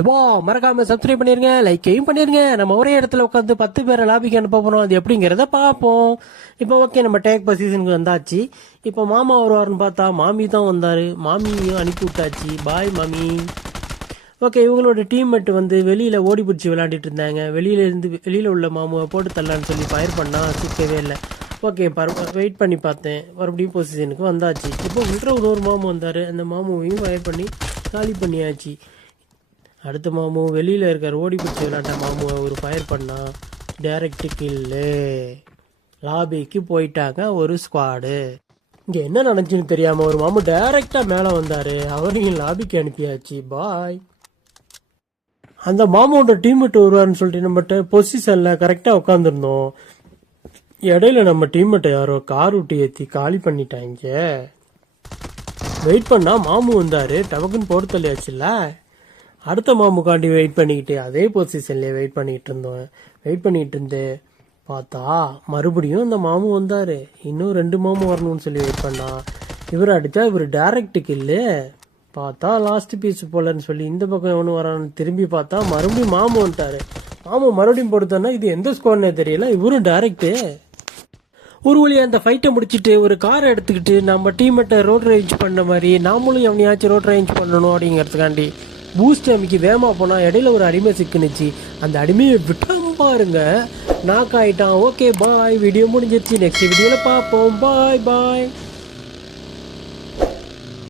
எப்போ மறக்காம சப்ஸ்கிரைப் பண்ணிருங்க, லைக்கையும் பண்ணிருங்க. நம்ம ஒரே இடத்துல உட்காந்து 10 பேரை லாபிக்கு அனுப்ப போறோம். அது எப்படிங்கிறத பார்ப்போம். இப்போ ஓகே, நம்ம டேக் பொசிஷனுக்கு வந்தாச்சு. இப்போ மாமா வருவாருன்னு பார்த்தா மாமி தான் வந்தாரு. மாமியும் அனுப்பி விட்டாச்சு. பாய் மாமி. ஓகே, இவங்களோட டீம்மேட் வந்து வெளியில ஓடி பிடிச்சி விளையாண்டுட்டு இருந்தாங்க. வெளியில உள்ள மாமுவை போட்டு தள்ளலான்னு சொல்லி ஃபயர் பண்ணா சிக்கவே இல்லை. ஓகே, வெயிட் பண்ணி பார்த்தேன். மறுபடியும் பொசிஷனுக்கு வந்தாச்சு. இப்போ ஒரு மாமு வந்தாரு. அந்த மாமுவையும் ஃபயர் பண்ணி காலி பண்ணியாச்சு. அடுத்த மாமு வெளியில் இருக்கார். ஓடி பிடிச்சி விளையாண்ட மாமுவை ஒரு ஃபயர் பண்ணா டைரக்ட் கில்லு. லாபிக்கு போயிட்டாங்க ஒரு ஸ்குவாடு. இங்கே என்ன நினச்சின்னு தெரியாமல் ஒரு மாமு டைரெக்டாக மேலே வந்தார். அவரையும் லாபிக்கு அனுப்பியாச்சு. பாய். அந்த மாமாவோட டீம்மேட் வருவார்னு சொல்லிட்டு நம்மகிட்ட பொசிஷனில் கரெக்டாக உட்காந்துருந்தோம். இடையில நம்ம டீம்மேட்டை யாரோ கார் விட்டு ஏற்றி காலி பண்ணிட்டாங்க. வெயிட் பண்ணால் மாமு வந்தார். டபக்குன்னு போட்டு தள்ளியாச்சுல்ல. அடுத்த மாமுக்காண்டி வெயிட் பண்ணிக்கிட்டு அதே பொசிஷன்லேயே வெயிட் பண்ணிட்டு இருந்து பார்த்தா மறுபடியும் அந்த மாமு வந்தார். இன்னும் 2 மாமு வரணும்னு சொல்லி வெயிட் பண்ணா. இவர் அடித்தா இவர் டைரக்ட் கில்லு. பார்த்தா லாஸ்ட் பீஸ் போலன்னு சொல்லி இந்த பக்கம் எவனும் வரான்னு திரும்பி பார்த்தா மறுபடியும் மாமு வந்துட்டாரு. மாமு மறுபடியும் போடுத்தானா இது எந்த ஸ்கோர்னே தெரியல. இவரும் டைரக்டு. ஒரு வழியாக அந்த ஃபைட்டை முடிச்சுட்டு ஒரு காரை எடுத்துக்கிட்டு நம்ம டீம்மேட்டை ரோட் ரேஞ்ச் பண்ண மாதிரி நாமளும் எவனையாச்சும் ரோட் ரேஞ்ச் பண்ணணும் அப்படிங்கிறதுக்காண்டி பூஸ்ட் அமைக்கி வேகமாக போனால் இடையில ஒரு அடிமை சிக்குனுச்சு. அந்த அடிமையை விட்டாம பாருங்க, நாக் ஆகிட்டான். ஓகே பாய், வீடியோ முடிஞ்சிருச்சு. நெக்ஸ்ட் வீடியோவில் பார்ப்போம். பாய் பாய்.